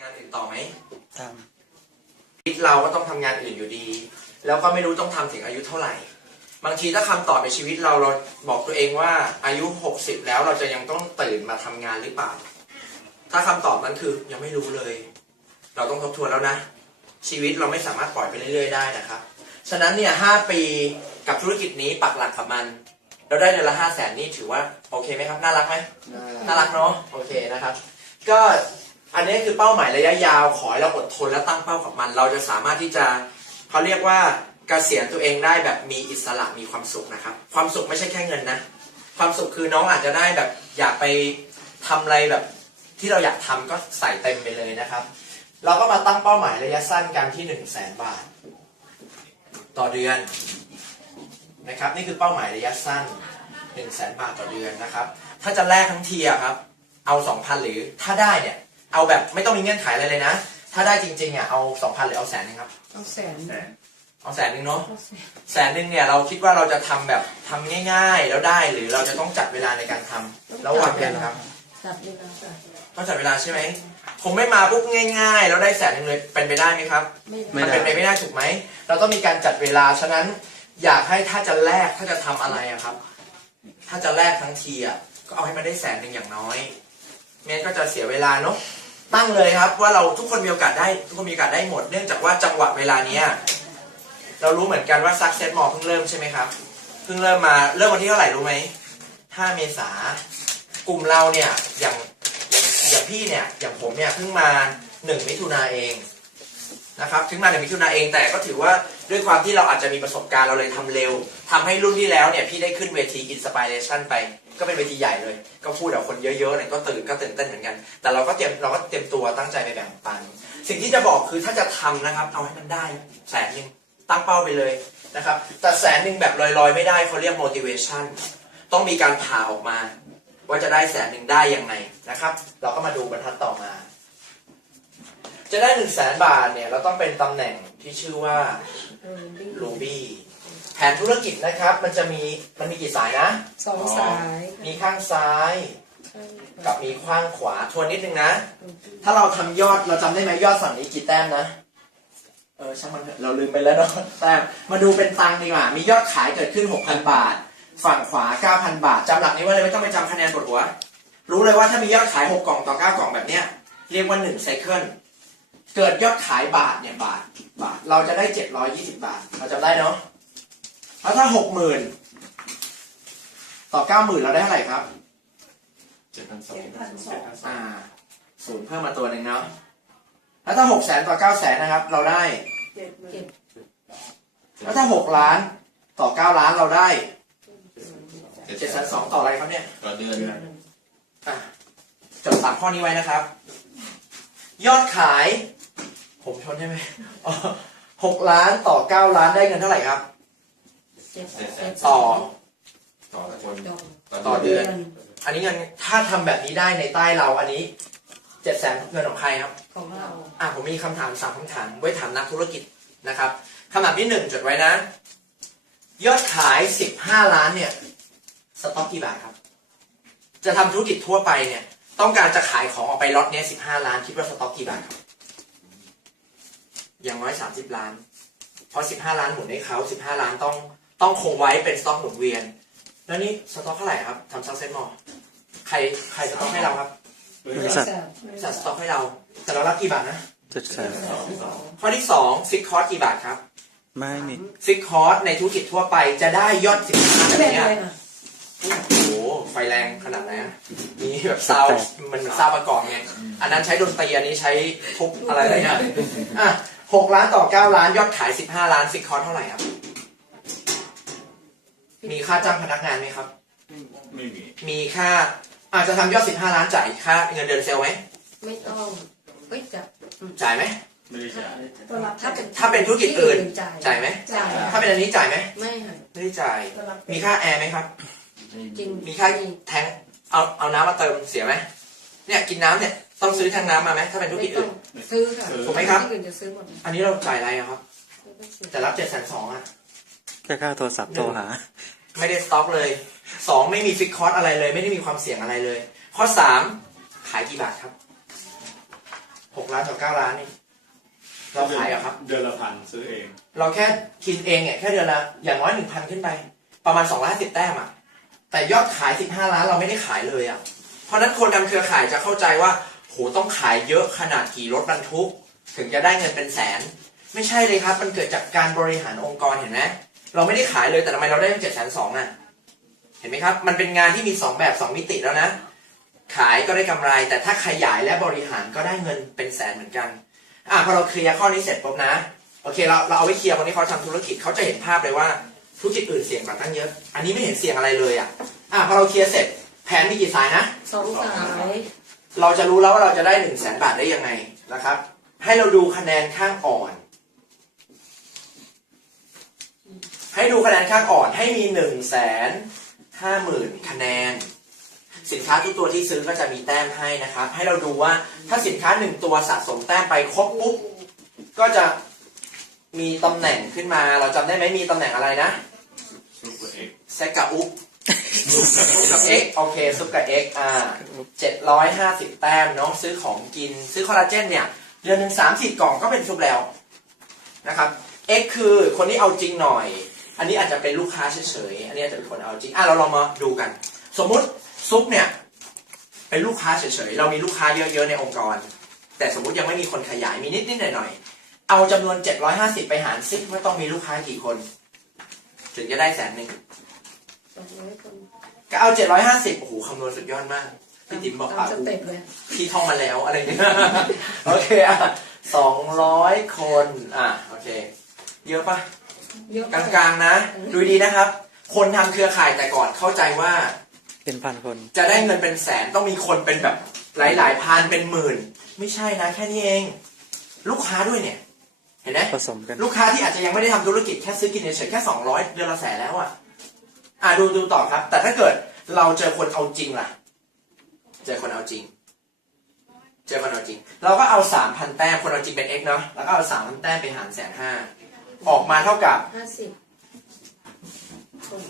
งานอื่นต่อไหมทชีวิตเราก็ต้องทำงานอื่นอยู่ดี แล้วก็ไม่รู้ต้องทำถึงอายุเท่าไหร่บางทีถ้าคำตอบในชีวิตเราบอกตัวเองว่าอายุ60แล้วเราจะยังต้องตื่นมาทำงานหรือเปล่าถ้าคำตอบนั้นคือยังไม่รู้เลย เราต้องทบทวนแล้วนะชีวิตเราไม่สามารถปล่อยไปเรื่อยๆได้นะครับฉะนั้นเนี่ย5 ปีกับธุรกิจนี้ปักหลักกับมันเราได้เดือนละ500,000นี่ถือว่าโอเคไหมครับน่ารักไหมน่ารักเนาะโอเคนะครับก็อันนี้คือเป้าหมายระยะยาวขอให้เราอดทนและตั้งเป้ากับมันเราจะสามารถที่จะเขาเรียกว่าเกษียณตัวเองได้แบบมีอิสระมีความสุขนะครับความสุขไม่ใช่แค่เงินนะความสุขคือน้องอาจจะได้แบบอยากไปทำอะไรแบบที่เราอยากทำก็ใส่เต็มไปเลยนะครับเราก็มาตั้งเป้าหมายระยะสั้นกันที่100,000 บาทต่อเดือนนะครับนี่คือเป้าหมายระยะสั้น100,000 บาทต่อเดือนนะครับถ้าจะแลกทั้งทีอะครับเอา 2,000 หรือถ้าได้เนี่ยเอาแบบไม่ต้องมีเงื่อนไขอะไรเลยนะถ้าได้จริงๆอะเอา 2,000 หรือเอา100,000ครับเอาแสนเอา100,000เนาะ100,000เนี่ยเราคิดว่าเราจะทำแบบทำง่ายๆแล้วได้หรือเราจะต้องจัดเวลาในการทำระหว่างกันครับจัดเวลาต้องจัดเวลาใช่ไหมผมไม่มาปุ๊บง่ายๆแล้วได้100,000เลยเป็นไปได้ไหมครับมันเป็นไปไม่ได้ถูกไหมเราต้องมีการจัดเวลาฉะนั้นอยากให้ถ้าจะแลกถ้าจะทำอะไรอะครับถ้าจะแลกทั้งทีอะก็เอาให้มันได้100,000อย่างน้อยไม่งั้นก็จะเสียเวลาเนาะตั้งเลยครับว่าเราทุกคนมีโอกาสได้ทุกคนมีโอกาสได้หมดเนื่องจากว่าจังหวะเวลาเนี้ยเรารู้เหมือนกันว่า Success Mall เพิ่งเริ่มใช่ไหมครับเพิ่งเริ่มวันที่เท่าไหร่รู้ไหม5 เมษากลุ่มเราเนี่ยอย่างพี่เนี่ยอย่างผมเนี่ยเพิ่งมา1 มิถุนาเองนะครับถึงมา1 มิถุนาเองแต่ก็ถือว่าด้วยความที่เราอาจจะมีประสบการณ์เราเลยทำเร็วทำให้รุ่นที่แล้วเนี่ยพี่ได้ขึ้นเวที Inspiration ไปก็เป็นเวทีใหญ่เลยก็พูดกับคนเยอะๆเนี่ยก็ตื่นเต้นเหมือนกันแต่เราก็เตรียมตัวตั้งใจไปแบ่งปันสิ่งที่จะบอกคือถ้าจะทำนะครับเอาให้มันได้100,000ตั้งเป้าไปเลยนะครับแต่100,000แบบลอยๆไม่ได้เขาเรียก motivation ต้องมีการผ่าออกมาว่าจะได้100,000ได้ยังไงนะครับเราก็มาดูบรรทัดต่อมาจะได้100,000 บาทเนี่ยเราต้องเป็นตำแหน่งที่ชื่อว่า Ruby แผนธุรกิจนะครับมันมีกี่สายนะ2 สาย มีข้างซ้ายกับมีข้างขวาทวนนิดนึงนะถ้าเราทำยอดเราจำได้ไหมยอดฝั่งนี้กี่แต้มนะช่างมันเถอะเราลืมไปแล้วเนาะแต้มมาดูเป็นตังค์ดีกว่ามียอดขายเกิดขึ้น 6,000 บาทฝั่งขวา 9,000 บาทจำหลักนี้ไว้เลยไม่ต้องไปจำคะแนนปวดหัวรู้เลยว่าถ้ามียอดขาย6 กล่องต่อ 9 กล่องแบบเนี้ยเรียกว่า1 ไซเคิลเกิดยอดขายบาทเนี่ยบาทเราจะได้720 บาทเราจำได้เนาะแล้วถ้า 60,000 ต่อ 90,000 เราได้เท่าไหร่ครับศูนย์เพิ่มมาตัวหนึ่งเนาะแล้วถ้า 600,000 ต่อ 900,000 นะครับเราได้แล้วถ้า6 ล้านต่อ 9 ล้านเราได้720,000 ต่ออะไรครับเนี่ยต่อเดือนจด3 ข้อนี้ไว้นะครับยอดขายผมชนใช่ไหม6 ล้านต่อ 9 ล้านได้เงินเท่าไหร่ครับต่อคนต่อเดือนอันนี้เงินถ้าทำแบบนี้ได้ในใต้เราอันนี้700,000เงินของใครครับของเราผมมีคำถาม3 คำถามไว้ถามนักธุรกิจนะครับคำถามที่1จดไว้นะยอดขาย15 ล้านเนี่ยสต็อกกี่บาทครับจะทำธุรกิจทั่วไปเนี่ยต้องการจะขายของออกไปล็อตนี้15 ล้านคิดว่าสต็อกกี่บาทครับอย่างน้อย30 ล้านเพราะ15 ล้านหมุนให้เขา15 ล้านต้องคงไว้เป็นสต็อกหมุนเวียนแล้วนี่สต็อกเท่าไหร่ครับทำซักเซ็ตมอลใครสต็อกให้เราครับบริษัทสต็อกให้เราแต่เรารับกี่บาทนะ700,000ข้อที่2ฟิกคอร์สกี่บาทครับไม่มีฟิกคอร์สในธุรกิจทั่วไปจะได้ยอด15แบบนี้โอ้โหไฟแรงขนาดไหนมีแบบซาวมันซาวประกอบไงอันนั้นใช้ดนตรีอันนี้ใช้ทุบอะไรเนี่ย6 ล้านต่อ 9 ล้านยอดขาย15 ล้านฟิกคอร์สเท่าไหร่ครับมีค่าจ้างพนักงานไหมครับไม่มีค่าอาจจะทำยอด15 ล้านจ่ายค่าเงินเดือนเซลล์ไหมไม่ต้องจ่ายไหมไม่ได้จ่ายถ้าเป็นธุรกิจอื่นจ่ายไหมถ้าเป็นอันนี้จ่ายไหมไม่ได้จ่ายมีค่าแอร์ไหมครับมีค่าแทงเอาน้ำมาเติมเสียไหมเนี่ยกินน้ำเนี่ยต้องซื้อแทงน้ำมาไหมถ้าเป็นธุรกิจอื่นซื้อค่ะถูกไหมครับที่อื่นจะซื้อหมดอันนี้เราจ่ายอะไรครับแต่รับ720,000แค่ค่าโทรศัพท์โทรหาไม่ได้สต็อกเลย2ไม่มีฟิกคอร์สอะไรเลยไม่ได้มีความเสี่ยงอะไรเลยข้อ3ขายกี่บาทครับ 6 ล้านต่อ 9 ล้านนี่เราขายเหรอครับ เดือนละพันซื้อเอง เราแค่กินเองเนี่ยแค่เดือนละอย่างน้อย 1,000 ขึ้นไป ประมาณ250แต้มอ่ะแต่ยอดขาย15 ล้านเราไม่ได้ขายเลยอ่ะเพราะนั้นคนทำเครือข่ายจะเข้าใจว่าโหต้องขายเยอะขนาดกี่รถบรรทุกถึงจะได้เงินเป็นแสนไม่ใช่เลยครับมันเกิดจากการบริหารองค์กรเห็นไหมเราไม่ได้ขายเลยแต่ทำไมเราได้720,000อ่ะเห็นไหมครับมันเป็นงานที่มี2แบบ2มิติแล้วนะขายก็ได้กำไรแต่ถ้าขยายและบริหารก็ได้เงินเป็นแสนเหมือนกันพอเราเคลียร์ข้อนี้เสร็จปุ๊บนะโอเคเราเอาไว้เคลียร์คนที่เขาทำธุรกิจเขาจะเห็นภาพเลยว่าธุรกิจอื่นเสี่ยงกว่าตั้งเยอะอันนี้ไม่เห็นเสี่ยงอะไรเลยพอเราเคลียร์เสร็จแผนมีกี่สายนะ 2 สาย เราจะรู้แล้วว่าเราจะได้100,000 บาทได้ยังไงนะครับให้เราดูคะแนนข้างอ่อนให้ดูคะแนนข้างอ่อนให้มี150,000 คะแนนสินค้าทุกตัวที่ซื้อก็จะมีแต้มให้นะครับให้เราดูว่าถ้าสินค้า1ตัวสะสมแต้มไปครบปุ๊บก็จะมีตำแหน่งขึ้นมาเราจำได้ไหมมีตำแหน่งอะไรนะ ซุปเปอร์เอ็กซ์ เซกกับอุ๊บซุปกับเอ็กโอเคซุปกับเอ็ก750 แต้มน้องซื้อของกินซื้อคอลลาเจนเนี่ยเดือนหนึ่ง3-4 กล่องก็เป็นซุปแล้วนะครับเอ็กคือคนที่เอาจริงหน่อยอันนี้อาจจะเป็นลูกค้าเฉยๆอันนี้อาจจะเป็นคนเอาจริงเราลองมาดูกันสมมุติซุปเนี่ยเป็นลูกค้าเฉยๆเรามีลูกค้าเยอะๆในองค์กรแต่สมมุติยังไม่มีคนขยายมีนิดๆหน่อยๆเอาจำนวน750ไปหารซิว่าต้องมีลูกค้ากี่คนถึงจะได้100,000 200 คน ก็เอา750โอ้โหคำนวณสุดยอดมากพี่ติ๋มบอก ตามสเต็ปเลย พี่ท่องมาแล้วอะไรเนี่ย โอเค200 คนโอเคเยอะปะ เยอะ กลางๆนะดูดีนะครับ คนทำเครือข่ายแต่ก่อนเข้าใจว่า เป็นพันคน จะได้เงินเป็นแสนต้องมีคนเป็นแบบหลายๆพันเป็นหมื่นไม่ใช่นะแค่นี้เองลูกค้าด้วยเนี่ยเห็นไหม ผสมกัน ลูกค้าที่อาจจะยังไม่ได้ทำธุรกิจแค่ซื้อกินเฉยๆแค่200เดือนละแสนแล้วดูต่อครับแต่ถ้าเกิดเราเจอคนเอาจริงล่ะเจอคนเอาจริงเราก็เอา 3,000 แต้มคนเอาจริงเป็น x เนาะแล้วก็เอา 3,000 แต้มไปหาร150,000ออกมาเท่ากับ 50 คน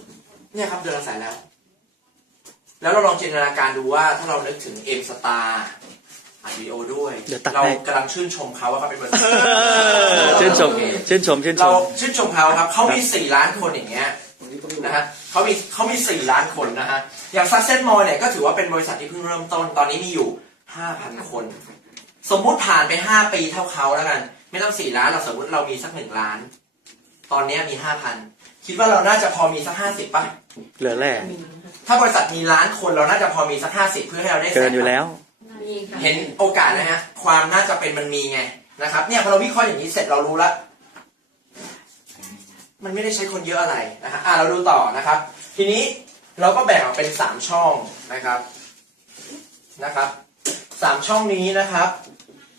เนี่ยครับเดือนละแสนแล้วเราลองจินตนาการดูว่าถ้าเรานึกถึง M Star อัดวิดีโอด้วย เดี๋ยวตัด เรา ให้ กำลังชื่นชมเขาว่าเขาเป็นบริษัท ชื่นชม เราชื่นชมเขาครับเขามี4 ล้านคนอย่างเงี้ยนะฮะเขามี4 ล้านคนนะฮะอย่าง Success Mall เนี่ยก็ถือว่าเป็นบริษัทที่เพิ่งเริ่มต้นตอนนี้มีอยู่ 5,000 คน สมมุติผ่านไป5 ปีเท่าเขาแล้วกันไม่ต้อง4 ล้านเราสมมติเรามีสัก1 ล้านตอนนี้มี 5,000 คิดว่าเราน่าจะพอมีสัก50ป่ะ เหลือแร่ มี ถ้าบริษัทมีล้านคนเราน่าจะพอมีสัก50เพื่อให้เราได้ เกินอยู่แล้ว มีค่ะ เห็นโอกาสนะฮะความน่าจะเป็นมันมีไงนะครับเนี่ยพอเราวิเคราะห์อย่างนี้เสร็จเรารู้แล้วมันไม่ได้ใช้คนเยอะอะไรนะฮะเราดูต่อนะครับ ทีนี้เราก็แบ่งออกเป็น3 ช่องนะครับ3 ช่องนี้นะครับ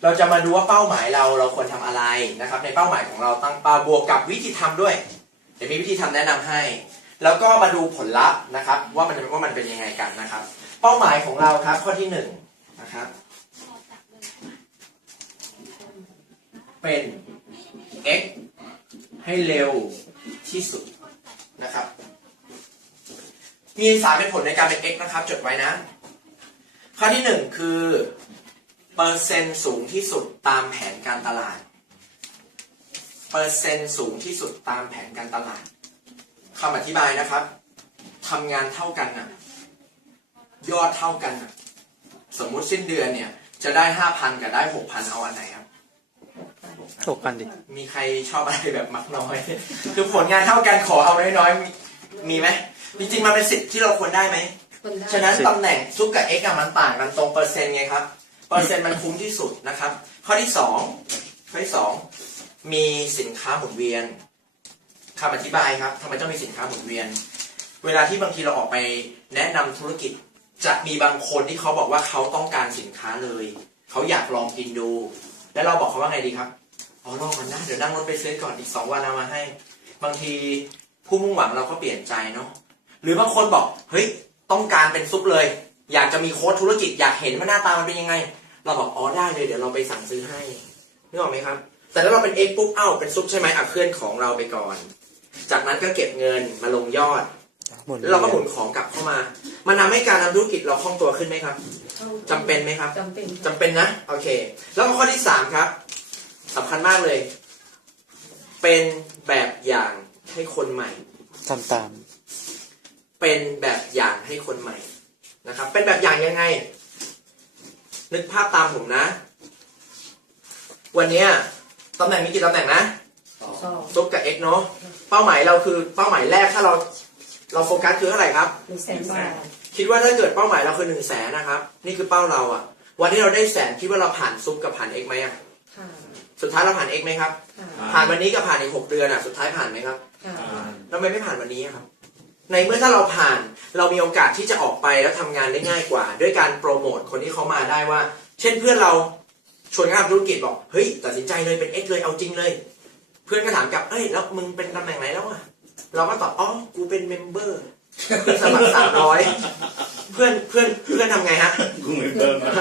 เราจะมาดูว่าเป้าหมายเราควรทำอะไรนะครับในเป้าหมายของเราตั้งเป้าบวกกับวิธีทำด้วยเดี๋ยวมีวิธีทำแนะนำให้แล้วก็มาดูผลลัพธ์นะครับว่ามันเป็นยังไงกันนะครับเป้าหมายของเราครับข้อที่1นะครับเป็น x ให้เร็วที่สุดนะครับมี3เป็นผลในการเป็น x นะครับจดไว้นะข้อที่1คือเปอร์เซ็นต์สูงที่สุดตามแผนการตลาดเปอร์เซ็นต์สูงที่สุดตามแผนการตลาดคำอธิบายนะครับทำงานเท่ากันนะยอดเท่ากันนะสมมุติสิ้นเดือนเนี่ยจะได้ 5,000 กับได้ 6,000 เอาอันไหนครับ 6,000 ดิ มีใครชอบอะไรแบบมักน้อย คือผลงานเท่ากันขอเอาน้อยๆมีไหมจริงๆมันเป็นสิทธิ์ที่เราควรได้ไหม คนได้ ฉะนั้นตำแหน่งซุปกับ x มันต่างกันตรงเปอร์เซ็นต์ไงครับเปอร์เซ็นต์มันคุ้มที่สุดนะครับข้อที่2มีสินค้าหมุนเวียนคำอธิบายครับทำไมต้องมีสินค้าหมุนเวียนเวลาที่บางทีเราออกไปแนะนำธุรกิจจะมีบางคนที่เขาบอกว่าเขาต้องการสินค้าเลยเขาอยากลองกินดูแล้วเราบอกเขาว่าไงดีครับรอก่อนนะเดี๋ยวนั่งรถไปซื้อก่อนอีก2 วันเอามาให้บางทีผู้มุ่งหวังเราก็เปลี่ยนใจเนาะหรือบางคนบอกเฮ้ยต้องการเป็นซุปเลยอยากจะมีโค้ดธุรกิจอยากเห็นว่าหน้าตามันเป็นยังไงเราบอกได้เลยเดี๋ยวเราไปสั่งซื้อให้นึกออกไหมครับแต่ถ้าเราเป็น X ปุ๊บเป็นซุปใช่ไหมเคลื่อนของเราไปก่อนจากนั้นก็เก็บเงินมาลงยอดแล้วเราก็หมุนของกลับเข้ามามันทำให้การทำธุรกิจเราคล่องตัวขึ้นไหมครับ จำเป็นไหมครับ จำเป็น จำเป็นนะโอเค แล้วก็ข้อที่สามครับสำคัญมากเลย เป็นแบบอย่างให้คนใหม่ ทำตาม เป็นแบบอย่างให้คนใหม่นะครับ เป็นแบบอย่างยังไง นึกภาพตามผมนะ วันเนี้ยตำแหน่งมีกี่ตำแหน่งนะ สอง ซุปกับ X เนาะเป้าหมายเราคือเป้าหมายแรกถ้าเราโฟกัสคือเท่าไหร่ครับ 100,000 บาท คิดว่าถ้าเกิดเป้าหมายเราคือ100,000นะครับนี่คือเป้าเราอะวันที่เราได้100,000คิดว่าเราผ่านซุปกับผ่าน X ไหมอะ ค่ะ สุดท้ายเราผ่าน X ไหมครับ ค่ะ ผ่านวันนี้กับผ่านอีก6 เดือนอะสุดท้ายผ่านไหมครับ ค่ะ ทำไมไม่ผ่านวันนี้อะครับ ในเมื่อถ้าเราผ่านเรามีโอกาสที่จะออกไปแล้วทำงานได้ง่ายกว่า ด้วยการโปรโมทคนที่เขามาได้ว่า เช่นเพื่อนเราชวนงานธุรกิจบอกเฮ้ยตัดสินใจเลยเป็น X เลยเอาจริงเลย เพื่อนก็ถามกลับเอ้ยแล้วมึงเป็นตำแหน่งไหนแล้วอะเราก็ตอบอ๋อกูเป็นเมมเบอร์สมัคร300เพื่อนทำไงฮะ กูไม่เพิ่มนะ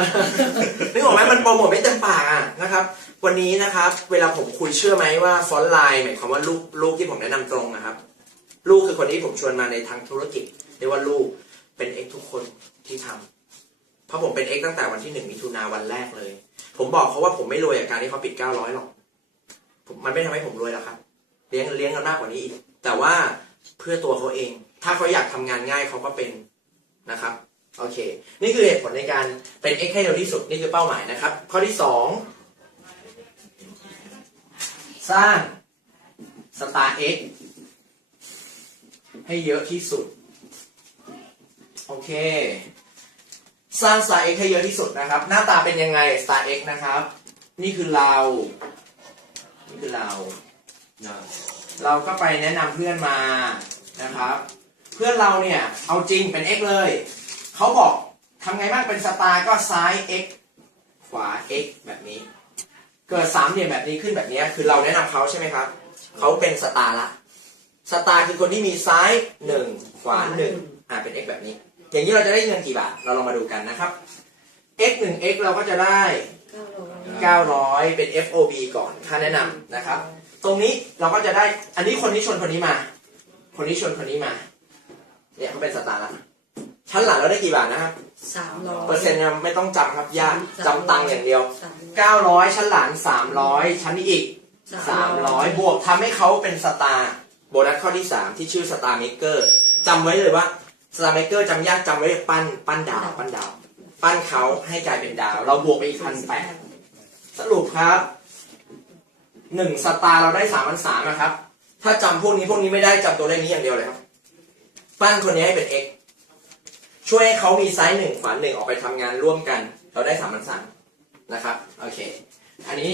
นึกออกไหมมันโปรโมทไม่เต็มปากอ่ะนะครับ วันนี้นะครับ เวลาผมคุยเชื่อไหมว่าฟอนต์ไลน์หมายความว่าลูกที่ผมแนะนำตรงนะครับ ลูกคือคนที่ผมชวนมาในทางธุรกิจเรียกว่าลูกเป็น X ทุกคนที่ทำเพราะผมเป็น X ตั้งแต่วันที่1 มิถุนาวันแรกเลย ผมบอกเขาว่าผมไม่รวยจากการที่เขาปิด900หรอกมันไม่ทำให้ผมรวยแล้วครับเลี้ยงกันมากกว่านี้อีกแต่ว่าเพื่อตัวเขาเอง ถ้าเขาอยากทำงานง่ายเขาก็เป็นนะครับ โอเค นี่คือเหตุผลในการเป็น X ให้เร็วที่สุด นี่คือเป้าหมายนะครับ ข้อที่ 2 สร้าง Star X ให้เยอะที่สุด โอเค สร้าง Star X ให้เยอะที่สุดนะครับ หน้าตาเป็นยังไง Star X นะครับ นี่คือเรา นี่คือเรา เราก็ไปแนะนำเพื่อนมานะครับ เพื่อนเราเนี่ยเอาจริงเป็น X เลยเขาบอกทำไงบ้างเป็นสตาร์ก็ซ้าย x ขวา x แบบนี้ เกิด3เหลี่ยมแบบนี้ขึ้นแบบนี้คือเราแนะนำเขาใช่ไหมครับเขาเป็นสตาร์ละสตาร์คือคนที่มีซ้าย1ขวา1เป็น x แบบนี้ อย่างนี้เราจะได้เงินกี่บาทเราลองมาดูกันนะครับ x 1 x เราก็จะได้900เป็น FOB ก่อนค่าแนะนำนะครับตรงนี้เราก็จะได้อันนี้คนที่ชวนคนนี้มา คนที่ชวนคนนี้มาเนี่ยเขาเป็นสตาร์ละชั้นหลังเราได้กี่บาทนะครับ 300 เปอร์เซ็นต์ยังไม่ต้องจำครับยากจำตังค์อย่างเดียว 900 ชั้นหลัง300 ชั้นนี้อีก 300 บวกทำให้เขาเป็นสตาร์โบนัสข้อที่ 3 ที่ชื่อสตาร์เมเกอร์จำไว้เลยว่าสตาร์เมเกอร์จำยากจำไว้ปั้นดาว ปั้นเขาให้กลายเป็นดาว เราบวกไปอีก1,800สรุปครับ1สตาร์เราได้3,300นะครับถ้าจำพวกนี้ไม่ได้จำตัวเลขนี้อย่างเดียวเลยครับปั้นคนนี้ให้เป็น x ช่วยให้เขามีไซส์1ขวา1ออกไปทำงานร่วมกันเราได้3,300นะครับโอเคอันนี้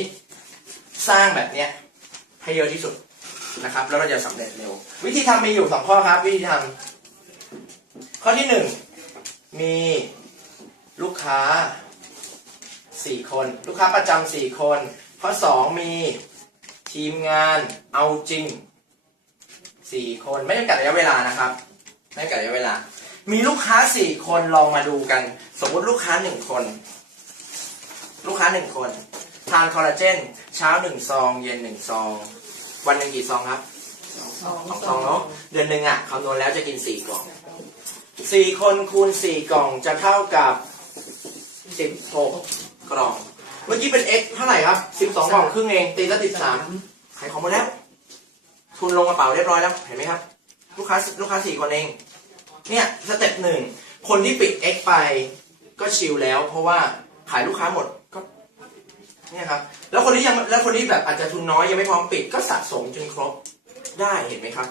สร้างแบบเนี้ยให้เยอะที่สุดนะครับแล้วเราจะสำเร็จเร็ววิธีทำมีอยู่2ข้อครับวิธีทำข้อที่1มีลูกค้า4คนลูกค้าประจำ4คนข้อ2มีทีมงานเอาจริง4คนไม่จำกัดระยะเวลานะครับไม่จำกัดระยะเวลามีลูกค้า4คนลองมาดูกันสมมติลูกค้า1คนลูกค้า1คนทานคอลลาเจนเช้า1ซองเย็น1ซองวันหนึ่งกี่ซองครับ2ซองเนาะเดือนหนึ่งคำนวณแล้วจะกิน4กล่อง4คนคูณ4กล่องจะเท่ากับ16กล่องเมื่อกี้เป็น x เท่าไหร่ครับ12กล่องครึ่งเองตีละ13ขายของหมดแล้วทุนลงกระเป๋าเรียบร้อยแล้วเห็นไหมครับลูกค้า4คนเองเนี่ยสเต็ป1คนที่ปิด x ไปก็ชิลแล้วเพราะว่าขายลูกค้าหมดก็เนี่ยครับแล้วคนที่แบบอาจจะทุนน้อยยังไม่พร้อมปิดก็สะสมจนครบได้เห็นไหมครับ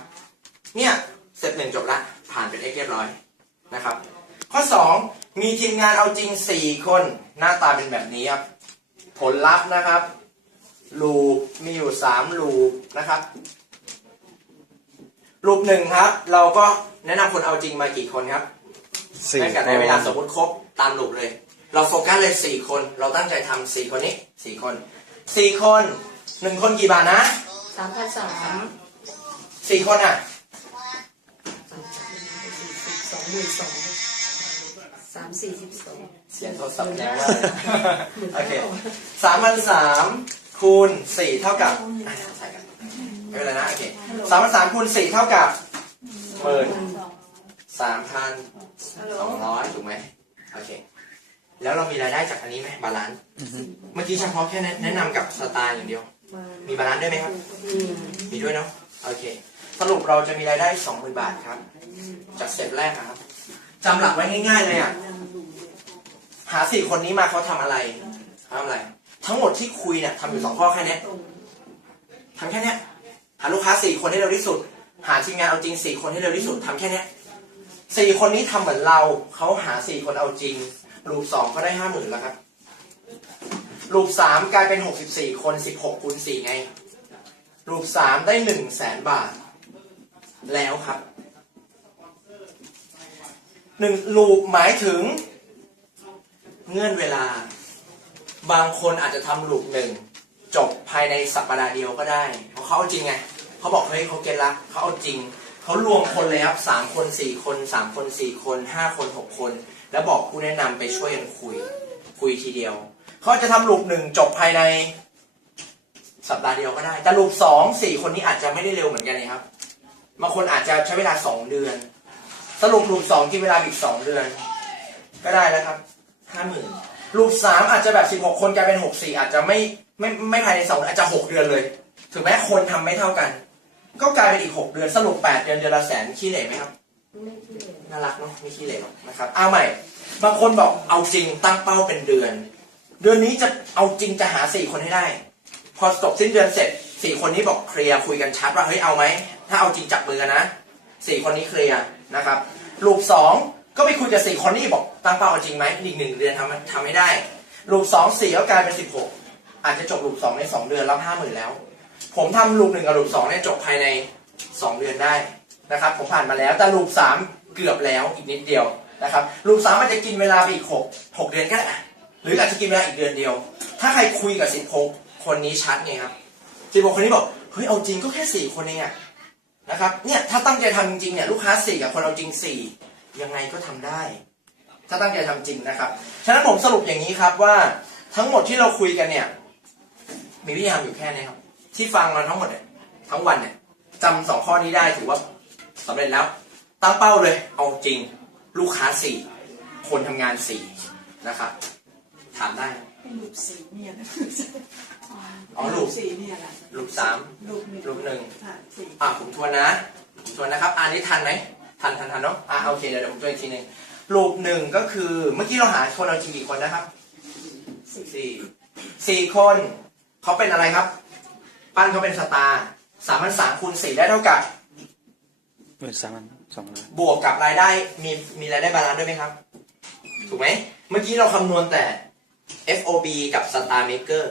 เนี่ยสเต็ป1จบละผ่านเป็น x เรียบร้อยนะครับข้อ2มีทีมงานเอาจริง4คนหน้าตาเป็นแบบนี้ครับผลลัพธ์นะครับลูปมีอยู่3ลูปนะครับลูป1ครับเราก็แนะนำคนเอาจริงมากี่คนครับในการในเวลาสมมติครบตามลูปเลยเราโฟกัสเลย4คนเราตั้งใจทำ4คนนี้4คน4คน1คนกี่บาทนะ 3,300 4คนอ่ะ 3,42 เสียงโทรศัพท์แรงมากเลยโอเค3,300คูณ4เท่ากับใส่กันไม่เป็นไรนะโอเค3,300คูณ4เท่ากับ13,200ถูกไหมโอเค แล้วเรามีรายได้จากอันนี้ไหมบาลานซ์ อือฮึ เมื่อกี้เฉพาะแค่แนะนำกับสไตล์อย่างเดียว มีบาลานซ์ด้วยไหมครับ มีด้วยเนาะโอเค สรุปเราจะมีรายได้ 20,000 บาทครับ จากสเต็ปแรกนะครับจำหลักไว้ง่ายๆเลยอ่ะหา4คนนี้มาเขาทำอะไรทั้งหมดที่คุยเนี่ยทำอยู่2ข้อแค่เนี้ยทำแค่เนี้ยหาลูกค้า4คนให้เร็วที่สุด หาทีมงานเอาจริง4คนให้เร็วที่สุดทำแค่เนี้ย4คนนี้ทำเหมือนเราเขาหา4คนเอาจริงรูป2ก็ได้ 50,000แล้วครับรูป3กลายเป็น64คน16คูณ4ไงรูป3ได้ 100,000 บาทแล้วครับ1ลูปหมายถึงเงื่อนเวลาบางคนอาจจะทำลูป1จบภายในสัปดาห์เดียวก็ได้เพราะเขาเอาจริงไงเขาบอกเฮ้ยเขาเก็ตละเขาเอาจริงเขารวมคนเลยครับ3คน4คน3คน4คน5คน6คนแล้วบอกผู้แนะนำไปช่วยกันคุยทีเดียวเขาจะทำลูป1จบภายในสัปดาห์เดียวก็ได้แต่ลูป2 4คนนี้อาจจะไม่ได้เร็วเหมือนกันนะครับบางคนอาจจะใช้เวลา2เดือนสรุปลูป2กินเวลาอีก2เดือนก็ได้แล้วครับ 50,000ลูป3อาจจะแบบ16คนกลายเป็น64อาจจะไม่ภายใน2อาจจะ6เดือนเลยถึงแม้คนทำไม่เท่ากันก็กลายเป็นอีก6เดือนสรุป8เดือนเดือนละ100,000ขี้เหร่ไหมครับน่ารักเนาะไม่ขี้เหร่หรอกนะครับเอาใหม่บางคนบอกเอาจริงตั้งเป้าเป็นเดือนเดือนนี้จะเอาจริงจะหา4คนให้ได้พอจบสิ้นเดือนเสร็จ4คนนี้บอกเคลียร์คุยกันชัดว่าเฮ้ยเอาไหมถ้าเอาจริงจับมือกันนะ4คนนี้เคลียร์นะครับลูป2ก็ไปคุยกับ4คนนี้บอกตั้งเป้าเอาจริงไหมอีก1เดือนทำให้ได้ลูป2 4ก็กลายเป็น16อาจจะจบลูป2ใน2เดือนรับ 50,000แล้วผมทำลูป1กับลูป2เนี่ยจบภายใน2เดือนได้นะครับผมผ่านมาแล้วแต่ลูป3เกือบแล้วอีกนิดเดียวนะครับลูป3มันจะกินเวลาไปอีก6เดือนก็ได้หรืออาจจะกินเวลาอีกเดือนเดียวถ้าใครคุยกับ16คนนี้ชัดไงครับ16คนนี้บอกเฮ้ยเอาจริงก็แค่4คนเองอะนะครับเนี่ยถ้าตั้งใจทำจริงเนี่ยลูกค้า4กับคนเอาจริง4ยังไงก็ทำได้ถ้าตั้งใจทำจริงนะครับฉะนั้นผมสรุปอย่างนี้ครับว่าทั้งหมดที่เราคุยกันเนี่ยมีวิธีทำอยู่แค่นี้ครับที่ฟังมาทั้งหมดเนี่ยทั้งวันเนี่ยจำ2ข้อนี้ได้ถือว่าสำเร็จแล้วตั้งเป้าเลยเอาจริงลูกค้า4คนทำงาน4นะครับถามได้ ลูกสีเนี่ยนะ อ๋อลูก สีเนี่ยแหละ ลูก3 ลูกหนึ่ง ลูก1 สี่ ผมทวนนะครับอันนี้ทันไหมทันเนาะโอเคเดี๋ยวผมทวนอีกทีหนึงลูป1ก็คือเมื่อกี้เราหาคนเอาจริงกี่คนนะครับ4คนเขาเป็นอะไรครับปั้นเขาเป็นสตาร์3,300คูณ4ได้เท่ากับ 13,200บวกกับรายได้มีรายได้บาลานซ์ด้วยไหมครับถูกไหมเมื่อกี้เราคำนวณแต่ FOB กับ Star Maker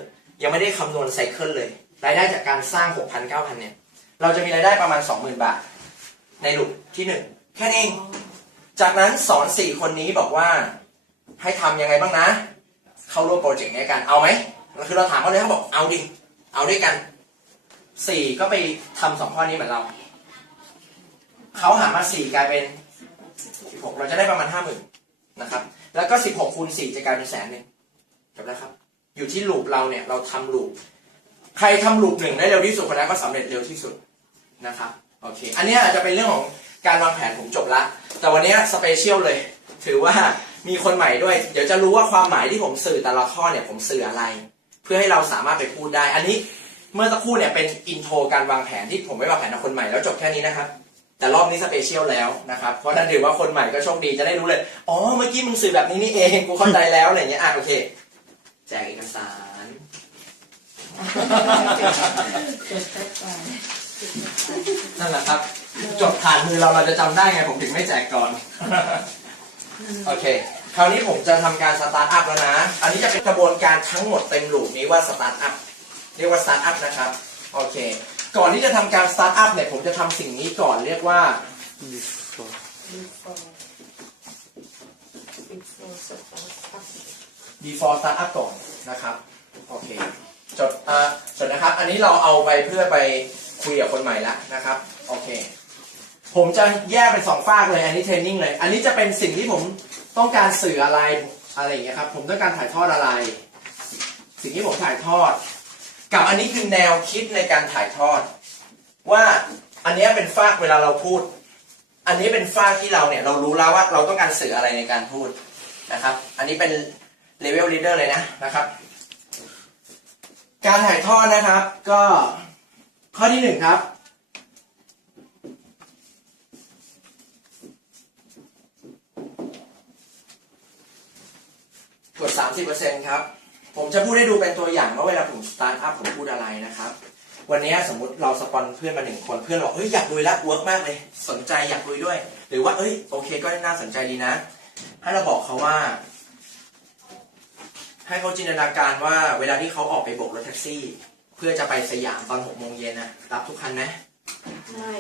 ยังไม่ได้คำนวณไซเคิลเลยรายได้จากการสร้าง 6,000 9,000 เนี่ยเราจะมีรายได้ประมาณ 20,000 บาทในลูปที่1แค่นี้เองจากนั้นสอน4คนนี้บอกว่าให้ทำยังไงบ้างนะเข้าร่วมโปรเจกต์นี้กันเอาไหมคือเราถามเขาเลยเขาบอกเอาดิเอาด้วยกัน4ก็ไปทำ2ข้อนี้เหมือนเราเขาหามา4กลายเป็น16เราจะได้ประมาณ 50,000นะครับแล้วก็16คูณ4จะกลายเป็น100,000จบแล้วครับอยู่ที่ลูปเราเนี่ยเราทำลูปใครทำลูป1ได้เร็วที่สุดคนนั้นก็สำเร็จเร็วที่สุดนะครับโอเคอันนี้อาจจะเป็นเรื่องของการวางแผนผมจบละแต่วันนี้สเปเชียลเลยถือว่ามีคนใหม่ด้วยเดี๋ยวจะรู้ว่าความหมายที่ผมสื่อแต่ละข้อเนี่ยผมสื่ออะไรเพื่อให้เราสามารถไปพูดได้อันนี้เมื่อสักครู่เนี่ยเป็นอินโทรการวางแผนที่ผมไม่วางแผนกับคนใหม่แล้วจบแค่นี้นะครับแต่รอบนี้สเปเชียลแล้วนะครับเพราะนั้นถือว่าคนใหม่ก็โชคดีจะได้รู้เลยอ๋อเมื่อกี้มึงสื่อแบบนี้นี่เองกูเข้าใจแล้วอะไรอย่างเงี้ยโอเคแจกเอกสาร นั่นแหละครับจดผ่านมือเราจะจำได้ไงผมถึงไม่แจกก่อน โอเคคราวนี้ผมจะทำการสตาร์ทอัพแล้วนะอันนี้จะเป็นกระบวนการทั้งหมดเต็มลูปนี้ว่าสตาร์ทอัพเรียกว่าสตาร์ทอัพนะครับโอเคก่อนที่จะทำการสตาร์ทอัพเนี่ยผมจะทำสิ่งนี้ก่อนเรียกว่า before startup ก่อนนะครับโอเคจดนะครับอันนี้เราเอาไปเพื่อไปคุยกับคนใหม่แล้วนะครับโอเคผมจะแยกเป็น2ฝากเลยอันนี้เทรนนิ่งเลยอันนี้จะเป็นสิ่งที่ผมต้องการสื่ออะไรอย่างเงี้ยครับผมต้องการถ่ายทอดอะไรสิ่งที่ผมถ่ายทอดกับอันนี้คือแนวคิดในการถ่ายทอดว่าอันนี้เป็นฝากเวลาเราพูดอันนี้เป็นฝากที่เราเนี่ยเรารู้แล้วว่าเราต้องการสื่ออะไรในการพูดนะครับอันนี้เป็น level leader เลยนะครับ การถ่ายทอดนะครับก็ข้อที่หนึ่งครับกด 30% ครับผมจะพูดให้ดูเป็นตัวอย่างว่าเวลาผมสตาร์ทอัพผมพูดอะไรนะครับวันนี้สมมุติเราสปอนเพื่อนมา1คนเพื่อนบอกเฮ้ยอยากลุยแล้วเวิร์กมากเลยสนใจอยากลุยด้วยหรือว่าเอ้ยโอเคก็น่าสนใจดีนะให้เราบอกเขาว่าให้เขาจินตนาการว่าเวลาที่เขาออกไปโบกรถแท็กซี่เพื่อจะไปสยามตอน6 โมงเย็นนะรับทุกคันไหม ไม่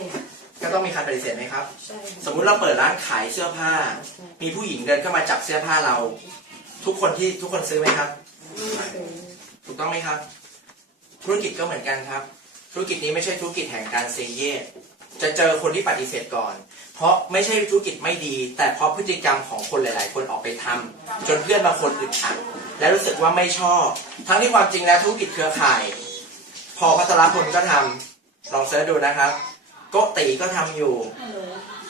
ก็ต้องมีคันปฏิเสธไหมครับ ใช่ สมมุติเราเปิดร้านขายเสื้อผ้ามีผู้หญิงเดินเข้ามาจับเสื้อผ้าเราทุกคนซื้อไหมครับ ไม่เคย ถูกต้องไหมครับธุรกิจก็เหมือนกันครับธุรกิจนี้ไม่ใช่ธุรกิจแห่งการเซเย่จะเจอคนที่ปฏิเสธก่อน เพราะไม่ใช่ธุรกิจไม่ดี แต่เพราะพฤติกรรมของคนหลาย ๆ คนออกไปทำจนเพื่อนบางคนอึดอัดและรู้สึกว่าไม่ชอบ ทั้งที่ความจริงแล้วธุรกิจเครือข่าย พอพัทรพลก็ทำลองเสิร์ชดูนะครับโกติก็ทำอยู่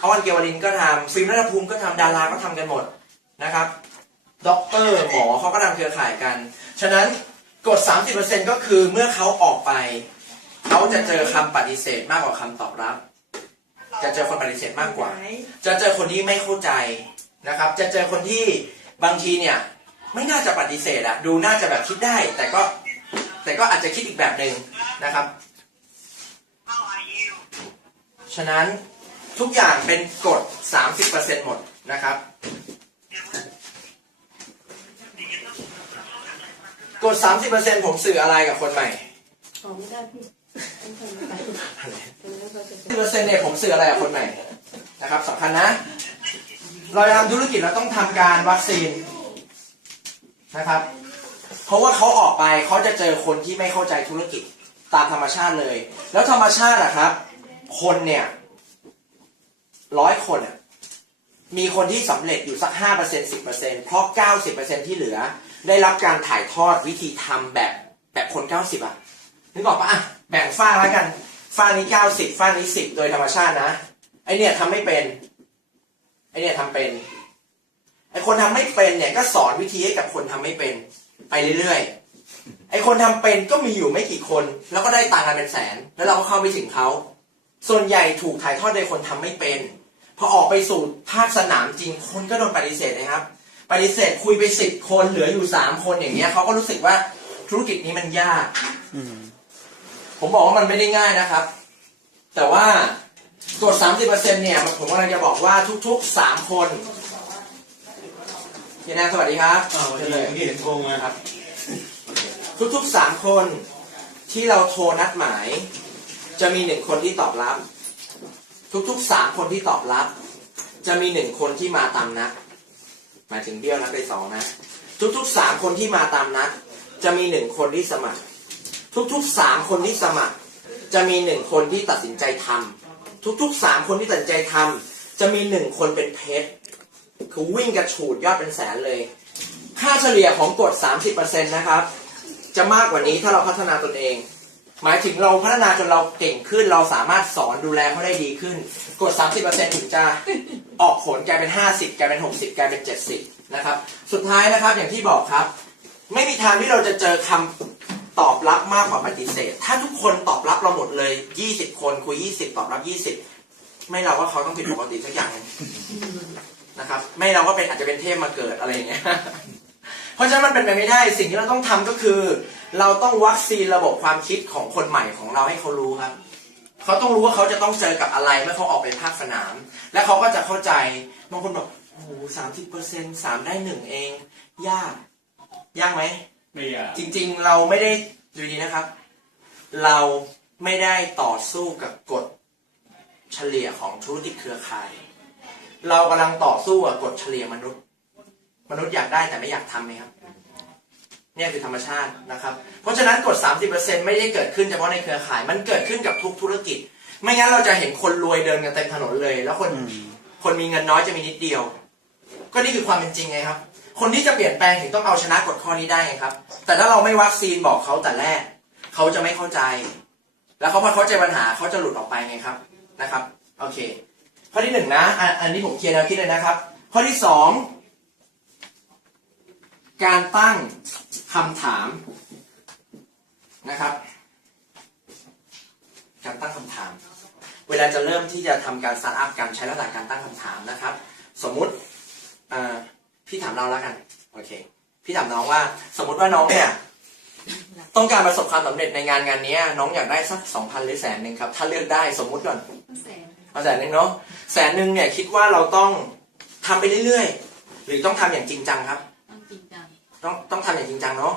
ออนเกวลินก็ทำฟิล์มรัฐภูมิก็ทำดาราก็ทำกันหมดนะครับด็อกเตอร์หมอเขาก็ทำเครือข่ายกันฉะนั้นกด 30% ก็คือเมื่อเขาออกไปเขาจะเจอคำปฏิเสธมากกว่าคำตอบรับจะเจอคนปฏิเสธมากกว่า จะเจอคนที่ไม่เข้าใจนะครับ จะเจอคนที่บางทีเนี่ยไม่น่าจะปฏิเสธอะดูน่าจะแบบคิดได้ แต่ก็อาจจะคิดอีกแบบหนึ่งนะครับ ฉะนั้นทุกอย่างเป็นกฎ 30% หมดนะครับกฎ 30% ผมสื่ออะไรกับคนใหม่ ขอไม่ได้พี่ต้องทำไปแล้วก็จะ 10% เนี่ยผมสื่ออะไรกับคนใหม่นะครับสำคัญนะเราจะทำธุรกิจเราต้องทำการวัคซีนนะครับเพราะว่าเขาออกไปเขาจะเจอคนที่ไม่เข้าใจธุรกิจตามธรรมชาติเลยแล้วธรรมชาติอะครับคนเนี่ย100 คนอะมีคนที่สำเร็จอยู่สัก 5% 10% เพราะ 90% ที่เหลือได้รับการถ่ายทอดวิธีทำแบบคน 90อะนึกออกปะอะแบ่งฝ้าแล้วกันฝ้านี้ 90ฝ้านี้ 10 โดยธรรมชาตินะไอเนี่ยทำไม่เป็นไอเนี่ยทำเป็นไอคนทำไม่เป็นเนี่ยก็สอนวิธีให้กับคนทำไม่เป็นไปเรื่อยๆไอคนทำเป็นก็มีอยู่ไม่กี่คนแล้วก็ได้ตังค์กันเป็นแสนแล้วเราก็เข้าไปถึงเขาส่วนใหญ่ถูกถ่ายทอดโดยคนทำไม่เป็นพอออกไปสู่ภาคสนามจริงคนก็โดนปฏิเสธนะครับปฏิเสธคุยไป10 คนเหลืออยู่3 คนอย่างเงี้ยเขาก็รู้สึกว่าธุรกิจนี้มันยากผมบอกว่ามันไม่ได้ง่ายนะครับแต่ว่ากด 30% เนี่ยผมกำลังจะบอกว่าทุกๆ3 คนพี่แนนสวัสดีครับ วันนี้เห็นโกงนะครับ ทุกๆ3 คนที่เราโทรนัดหมายจะมี1 คนที่ตอบรับทุกๆ3 คนที่ตอบรับจะมี1 คนที่มาตามนัดหมายถึงเบี้ยวนัดไป2นะทุกๆ3 คนที่มาตามนัดจะมี1 คนที่สมัครทุกๆ3 คนที่สมัครจะมี1 คนที่ตัดสินใจทำทุกๆ3 คนที่ตัดสินใจทำจะมี1 คนเป็นเพชรคือวิ่งกระฉูดยอดเป็นแสนเลยค่าเฉลี่ยของกฎ 30% นะครับจะมากกว่านี้ถ้าเราพัฒนาตนเองหมายถึงเราพัฒนาจนเราเก่งขึ้นเราสามารถสอนดูแลเขาได้ดีขึ้นกฎ 30% ถึงจะออกผลกลายเป็น 50 กลายเป็น 60 กลายเป็น 70 นะครับสุดท้ายนะครับอย่างที่บอกครับไม่มีทางที่เราจะเจอคำตอบรับมากกว่าปฏิเสธถ้าทุกคนตอบรับเราหมดเลย20 คนคุย20ตอบรับ20ไม่เราว่าเขาต้องผิดปกติสักอย่างนะครับไม่เราก็เป็นอาจจะเป็นเทพมาเกิดอะไรอย่างเงี้ยเพราะฉะนั้นมันเป็นไปไม่ได้สิ่งที่เราต้องทำก็คือ เราต้องวัคซีนระบบความคิดของคนใหม่ของเราให้เขารู้ครับเขาต้องรู้ว่าเขาจะต้องเจอกับอะไรเมื่อเขาออกไปภาคสนามและเขาก็จะเข้าใจบางคนบอกโอ้โห30% 3 ได้ 1 เองยากไหม ไม่อยาก จริงๆเราไม่ได้ดูดีนะครับเราไม่ได้ต่อสู้กับกฎเฉลี่ยของธุรกิจเครือข่ายเรากำลังต่อสู้กับกฎเฉลี่ยมนุษย์อยากได้แต่ไม่อยากทำไหมครับเนี่ยคือธรรมชาตินะครับเพราะฉะนั้นกฎ 30% ไม่ได้เกิดขึ้นเฉพาะในเครือข่ายมันเกิดขึ้นกับทุกธุรกิจไม่งั้นเราจะเห็นคนรวยเดินกันเต็มถนนเลยแล้วคนมีเงินน้อยจะมีนิดเดียวก็นี่คือความเป็นจริงไงครับคนที่จะเปลี่ยนแปลงถึงต้องเอาชนะกฎข้อนี้ได้ไงครับแต่ถ้าเราไม่วัคซีนบอกเขาแต่แรกเขาจะไม่เข้าใจแล้วเขาพอเข้าใจปัญหาเขาจะหลุดออกไปไงครับนะครับโอเคข้อที่1นะอันนี้ผมเคลียร์แนวคิดเลยนะครับข้อที่2 การตั้งคำถามนะครับการตั้งคำถามเวลาจะเริ่มที่จะทำการสตาร์ทอัพการใช้ลักษณะการตั้งคำถามนะครับสมมุติพี่ถามน้องแล้วกันโอเคพี่ถามน้องว่าสมมุติว่าน้องเนี่ยต้องการประสบความสำเร็จในงานนี้น้องอยากได้สัก 2,000 หรือ100,000ครับถ้าเลือกได้สมมุติก่อนเอา100,000เนาะ100,000เนี่ยคิดว่าเราต้องทำไปเรื่อยๆหรือต้องทำอย่างจริงจังครับต้องทำอย่างจริงจังเนาะ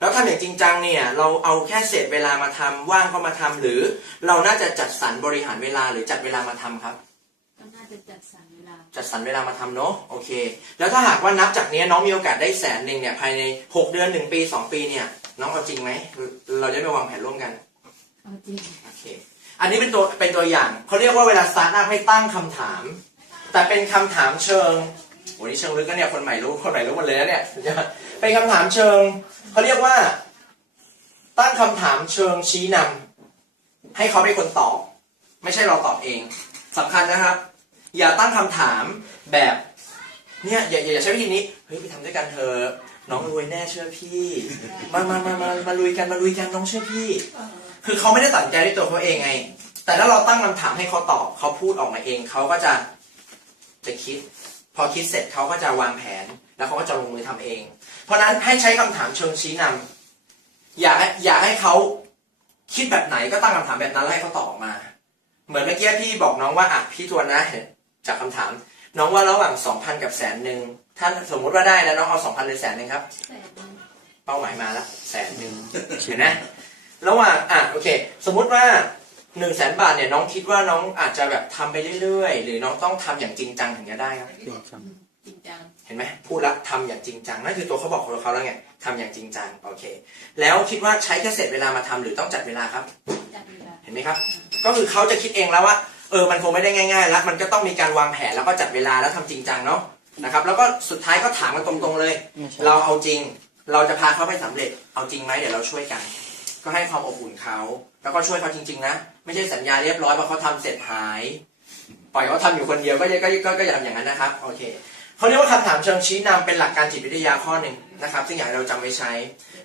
แล้วทำอย่างจริงจังเนี่ยเราเอาแค่เศษเวลามาทำว่างก็มาทำหรือเราน่าจะจัดสรรบริหารเวลาหรือจัดเวลามาทำครับก็น่าจะจัดสรรเวลามาทำเนาะโอเคแล้วถ้าหากว่านับจากนี้น้องมีโอกาสได้100,000เนี่ยภายใน6 เดือน1 ปี 2 ปีเนี่ยน้องเอาจริงไหมเราจะไปวางแผนร่วมกันเอาจริงโอเคอันนี้เป็นตัวอย่างเขาเรียกว่าเวลาสตาร์ทอัพให้ตั้งคำถามแต่เป็นคำถามเชิงโอ้นี่เชิงลึกกันเนี่ยคนใหม่รู้หมดเลยนะเนี่ยเป็นคำถามเชิงเขาเรียกว่าตั้งคำถามเชิงชี้นำให้เขาเป็นคนตอบไม่ใช่เราตอบเองสำคัญนะครับอย่าตั้งคำถามแบบเนี่ยอย่าใช้วิธีนี้เฮ้ยไปทำด้วยกันเถอะน้องรวยแน่เชื่อพี่มาลุยกันน้องเชื่อพี่คือเขาไม่ได้ตัดใจด้วยตัวเขาเองไงแต่ถ้าเราตั้งคำถามให้เขาตอบเขาพูดออกมาเองเขาก็จะคิดพอคิดเสร็จเขาก็จะวางแผนแล้วเขาก็จะลงมือทำเองเพราะนั้นให้ใช้คำถามเชิงชี้นำอย่าให้เขาคิดแบบไหนก็ตั้งคำถามแบบนั้นแล้วให้เขาตอบออกมาเหมือนเมื่อกี้พี่บอกน้องว่าพี่ทวนนะจากคำถามน้องว่าระหว่าง 2,000 กับ100,000ถ้าสมมติว่าได้แล้วน้องเอา 2,000 หรือ100,000ครับเป้าหมายมาแล้ว100,000เห็นไหมระหว่างโอเคสมมุติว่า100,000 บาทเนี่ยน้องคิดว่าน้องอาจจะแบบทำไปเรื่อยๆหรือน้องต้องทำอย่างจริงจังถึงจะได้ครับจริงจังเห็นไหมพูดแล้วทำอย่างจริงจังนั่นคือตัวเขาบอกของเขาแล้วไงทำอย่างจริงจังโอเคแล้วคิดว่าใช้แค่เสร็จเวลามาทำหรือต้องจัดเวลาครับจัดเวลาเห็นไหมครับก็คือเขาจะคิดเองแล้วว่ามันคงไม่ได้ง่ายๆแล้วมันก็ต้องมีการวางแผนแล้วก็จัดเวลาแล้วทำจริงจังเนาะนะครับแล้วก็สุดท้ายก็ถามกันตรงๆเลยเราเอาจริงเราจะพาเขาไปสำเร็จเอาจริงไหมเดี๋ยวเราช่วยกันก็ให้ความอบอุ่นเขาแล้วก็ช่วยเขาจริงๆนะไม่ใช่สัญญาเรียบร้อยพอเขาทำเสร็จหายปล่อยเขาทำอยู่คนเดียวก็อย่าทำอย่างนั้นนะครับโอเคเขาเรียกว่าคำถามเชิงชี้นำเป็นหลักการจิตวิทยาข้อหนึ่งนะครับซึ่งอยากให้เราจำไว้ใช้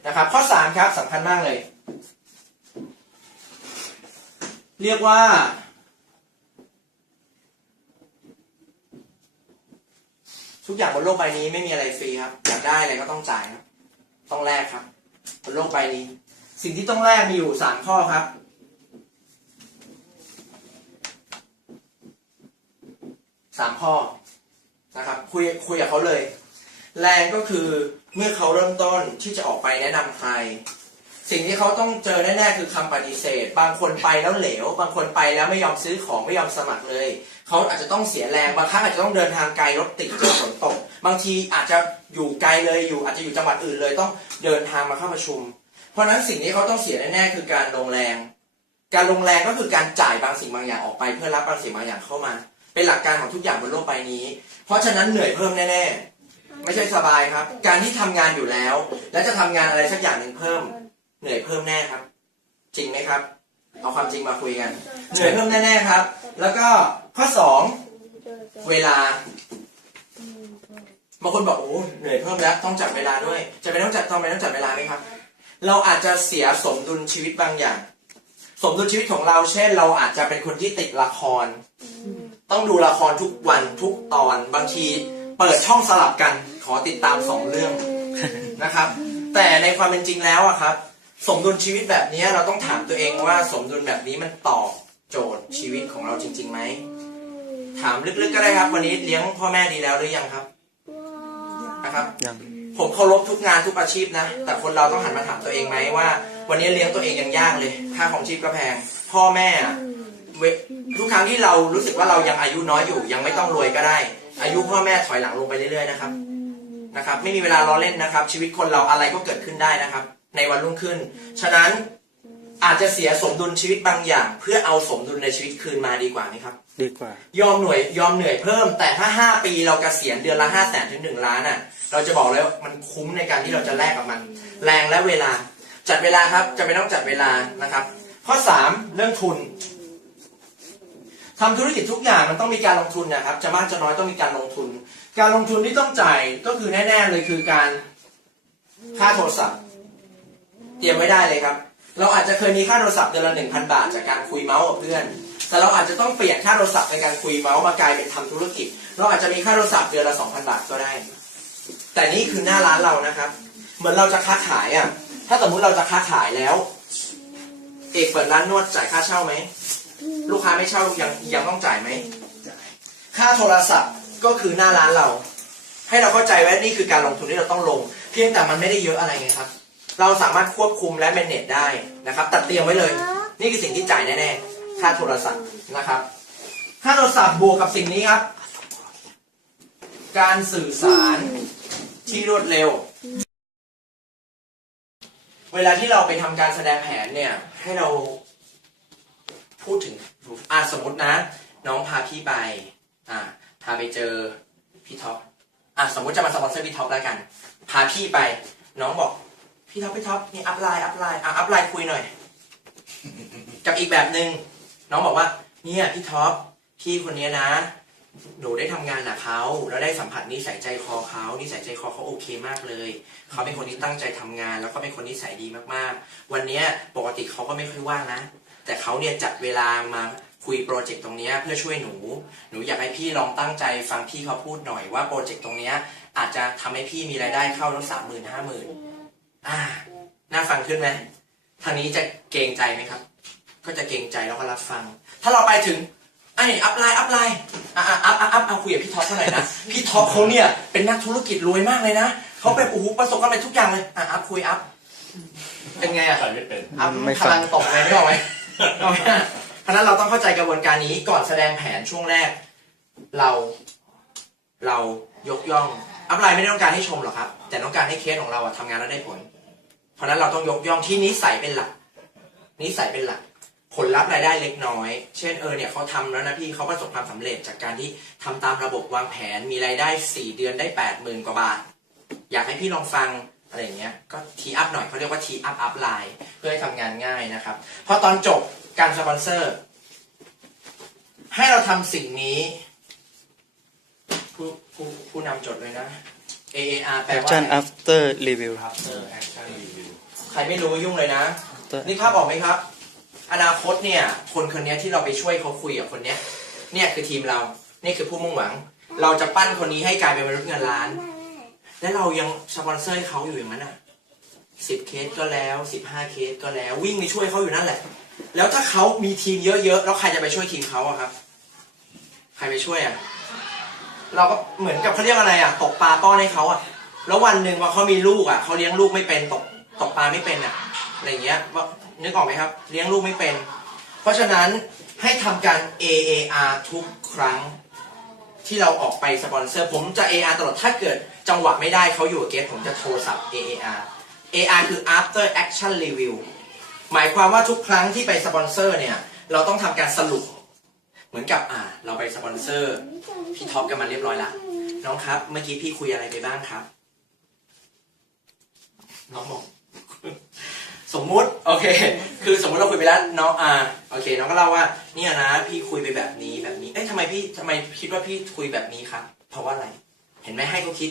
นะครับข้อ3ครับสำคัญมากเลยเรียกว่าทุกอย่างบนโลกใบนี้ไม่มีอะไรฟรีครับอยากได้อะไรก็ต้องจ่ายครับต้องแลกครับบนโลกใบนี้สิ่งที่ต้องแลกมีอยู่3ข้อครับ3ข้อนะครับคุยกับเขาเลยแรงก็คือเมื่อเขาเริ่มต้นที่จะออกไปแนะนำใครสิ่งที่เขาต้องเจอแน่ๆคือคำปฏิเสธบางคนไปแล้วเหลวบางคนไปแล้วไม่ยอมซื้อของไม่ยอมสมัครเลยเขาอาจจะต้องเสียแรงบางครั้งอาจจะต้องเดินทางไกลรถติดเจอฝนตกบางทีอาจจะอยู่ไกลเลยอาจจะอยู่จังหวัดอื่นเลยต้องเดินทางมาเข้าประชุมเพราะนั้นสิ่งที่เขาต้องเสียแน่ๆคือการลงแรงก็คือการจ่ายบางสิ่งบางอย่างออกไปเพื่อรับบางสิ่งบางอย่างเข้ามาเป็นหลักการของทุกอย่างบนโลกใบนี้เพราะฉะนั้นเหนื่อยเพิ่มแน่ๆไม่ใช่สบายครับการที่ทำงานอยู่แล้วและจะทำงานอะไรสักอย่างหนึ่งเพิ่มเหนื่อยเพิ่มแน่ครับจริงไหมครับเอาความจริงมาคุยกันเหนื่อยเพิ่มแน่ๆครับแล้วก็ข้อ2เวลาบางคนบอกโอ้เหนื่อยเพิ่มแล้วต้องจัดเวลาด้วยจะไม่ต้องจัดเวลาไหมครับเราอาจจะเสียสมดุลชีวิตบางอย่างสมดุลชีวิตของเราเช่นเราอาจจะเป็นคนที่ติดละครต้องดูละครทุกวันทุกตอนบางทีเปิดช่องสลับกันขอติดตาม2 เรื่องนะครับแต่ในความเป็นจริงแล้วอะครับสมดุลชีวิตแบบนี้เราต้องถามตัวเองว่าสมดุลแบบนี้มันตอบโจทย์ชีวิตของเราจริงๆไหมถามลึกๆก็ได้ครับวันนี้เลี้ยงพ่อแม่ดีแล้วหรือยังครับนะครับผมเคารพทุกงานทุกอาชีพนะแต่คนเราต้องหันมาถามตัวเองไหมว่าวันนี้เลี้ยงตัวเองยังยากเลยค่าของชีพก็แพงพ่อแม่ทุกครั้งที่เรารู้สึกว่าเรายังอายุน้อยอยู่ยังไม่ต้องรวยก็ได้อายุพ่อแม่ถอยหลังลงไปเรื่อยๆนะครับไม่มีเวลาล้อเล่นนะครับชีวิตคนเราอะไรก็เกิดขึ้นได้นะครับในวันรุ่งขึ้นฉะนั้นอาจจะเสียสมดุลชีวิตบางอย่างเพื่อเอาสมดุลในชีวิตคืนมาดีกว่าไหมครับดีกว่ายอมเหนื่อยเพิ่มแต่ถ้า5 ปีเราเกษียณเดือนละ500,000 ถึง 1 ล้านเราจะบอกเลยว่ามันคุ้มในการที่เราจะแลกกับมันแรงและเวลาจัดเวลาครับจะไม่ต้องจัดเวลานะครับข้อ3เรื่องทุนทำธุรกิจทุกอย่างมันต้องมีการลงทุนนะครับจะมากจะน้อยต้องมีการลงทุนที่ต้องจ่ายก็คือแน่ๆเลยคือการ ค่าโทรศัพท์เตรียมไว้ได้เลยครับ เราอาจจะเคยมีค่าโทรศัพท์เดือนละ 1,000 บาทจากการคุยเมาส์กับเพื่อน แต่เราอาจจะต้องเปลี่ยนค่าโทรศัพท์ในการคุยเมาส์มากลายเป็นทำธุรกิจ เราอาจจะมีค่าโทรศัพท์เดือนละ 2,000 บาทก็ได้ แต่นี่คือหน้าร้านเรานะครับ เหมือนเราจะค้าขายอ่ะ ถ้าสมมุติเราจะค้าขายแล้ว เอกเปิดร้านนวดจ่ายค่าเช่าไหม ลูกค้าไม่เช่ายังต้องจ่ายไหม ค่าโทรศัพท์ก็คือหน้าร้านเรา ให้เราเข้าใจว่านี่คือการลงทุนที่เราต้องลง เพียงแต่มันไม่ได้เยอะอะไรไงครับ เราสามารถควบคุมและแมเนจได้นะครับตัดเตรียมไว้เลย นี่คือสิ่งที่จ่ายแน่ๆ ค่าโทรศัพท์นะครับ ค่าโทรศัพท์บวกกับสิ่งนี้ครับ การสื่อสารที่รวดเร็ว เวลาที่เราไปทำการแสดงแผนเนี่ย ให้เราพูดถึงสมมตินะ น้องพาพี่ไปพาไปเจอพี่ท็อปสมมติจะมาสปอนเซอร์พี่ท็อปแล้วกัน พาพี่ไป น้องบอกพี่ท็อปนี่อัพไลน์อัพไลน์คุยหน่อย กับอีกแบบหนึ่งน้องบอกว่าเนี่ยพี่ท็อปพี่คนนี้นะหนูได้ทำงานกับเขาแล้วได้สัมผัสนิสัยใจคอเขานิสัยใจคอเขาโอเคมากเลยเขาเป็นคนที่ตั้งใจทำงานแล้วก็เป็นคนนิสัยดีมากๆวันนี้ปกติเขาก็ไม่ค่อยว่างนะแต่เขาเนี่ยจัดเวลามาคุยโปรเจกต์ตรงนี้เพื่อช่วยหนูอยากให้พี่ลองตั้งใจฟังพี่เขาพูดหน่อยว่าโปรเจกต์ตรงนี้อาจจะทำให้พี่มีรายได้เข้าตั้ง30,000 50,000น่าฟังขึ้นไหมทางนี้จะเกรงใจไหมครับก็จะเกรงใจแล้วก็รับฟังถ้าเราไปถึงอัพไลน์เอาคุยกับพี่ท็อปเท่าไหร่นะพี่ท็อปเขาเนี่ยเป็นนักธุรกิจรวยมากเลยนะเขาเป็นประสบความสำเร็จทุกอย่างเลยคุยเป็นไงไม่เป็นพลังตกเลยไม่ออกไหมเพราะนั้นเราต้องเข้าใจกระบวนการนี้ก่อนแสดงแผนช่วงแรกเรายกย่องอัพไลน์ไม่ได้ต้องการให้ชมหรอกครับแต่ต้องการให้เคสของเราทำงานแล้วได้ผลเพราะนั้นเราต้องยกย่องที่นิสัยเป็นหลักผลลัพธ์รายได้เล็กน้อยเช่นเนี่ยเขาทำแล้วนะพี่เขาประสบความสำเร็จจากการที่ทำตามระบบวางแผนมีรายได้4 เดือนได้ 80,000 กว่าบาทอยากให้พี่ลองฟังอะไรอย่างเงี้ยก็ทีอัพหน่อยเขาเรียกว่าทีอัพไลน์เพื่อให้ทำงานง่ายนะครับพอตอนจบการสปอนเซอร์ให้เราทำสิ่งนี้ผู้นำจดเลยนะ AAR แปลว่า Action After Review After Action Review ใครไม่รู้ยุ่งเลยนะนี่ภาพออกไหมครับอนาคตเนี่ยคนนี้ที่เราไปช่วยเขาคุยกับคนเนี้ยเนี่ยคือทีมเรานี่คือผู้มุ่งหวังเราจะปั้นคนนี้ให้กลายเป็นมนุษย์เงินล้านและเรายังสปอนเซอร์ให้เขาอยู่อย่างนั้น10 เคสก็แล้ว15 เคสก็แล้ววิ่งไปช่วยเขาอยู่นั่นแหละแล้วถ้าเขามีทีมเยอะๆแล้วใครจะไปช่วยทีมเขาครับใครไปช่วยเราก็เหมือนกับเขาเรียกอะไรตกปลาป้อนให้เขาแล้ววันหนึ่งพอเขามีลูกเขาเลี้ยงลูกไม่เป็นตกปลาไม่เป็นอะไรอย่างเงี้ยนึกออกไหมครับเลี้ยงลูกไม่เป็นเพราะฉะนั้นให้ทำการ AAR ทุกครั้งที่เราออกไปสปอนเซอร์ผมจะ AR ตลอดถ้าเกิดจังหวะไม่ได้เขาอยู่กับเกสผมจะโทรศัพท์ AR คือ After Action Review หมายความว่าทุกครั้งที่ไปสปอนเซอร์เนี่ยเราต้องทำการสรุปเหมือนกับเราไปสปอนเซอร์พี่ท็อปกันมาเรียบร้อยละน้องครับเมื่อกี้พี่คุยอะไรไปบ้างครับน้องบอกสมมุติโอเคคือสมมุติเราคุยไปแล้วน้องโอเคน้องก็เล่าว่าเนี่ยนะพี่คุยไปแบบนี้ทำไมคิดว่าพี่คุยแบบนี้ครับเพราะว่าอะไรเห็นไหมให้เขาคิด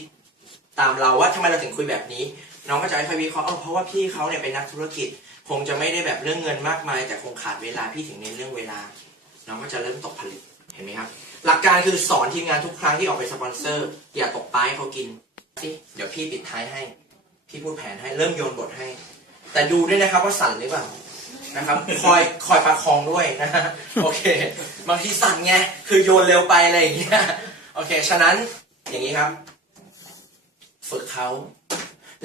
ตามเราว่าทำไมเราถึงคุยแบบนี้น้องก็จะให้วิเคราะห์เพราะว่าพี่เขาเนี่ยเป็นนักธุรกิจคงจะไม่ได้แบบเรื่องเงินมากมายแต่คงขาดเวลาพี่ถึงเน้นเรื่องเวลาน้องก็จะเริ่มตกผลึกเห็นไหมครับหลักการคือสอนทีมงานทุกครั้งที่ออกไปสปอนเซอร์อย่าตกปลาให้เขากินเดี๋ยวพี่ปิดท้ายให้พี่พูดแผนให้เริ่มโยนบทให้แต่ดูด้วยนะครับว่าสั่นหรือเปล่านะครับคอยประคองด้วยนะโอเคบางทีสั่นไงคือโยนเร็วไปอะไรอย่างเงี้ยโอเคฉะนั้นอย่างนี้ครับฝึกเขา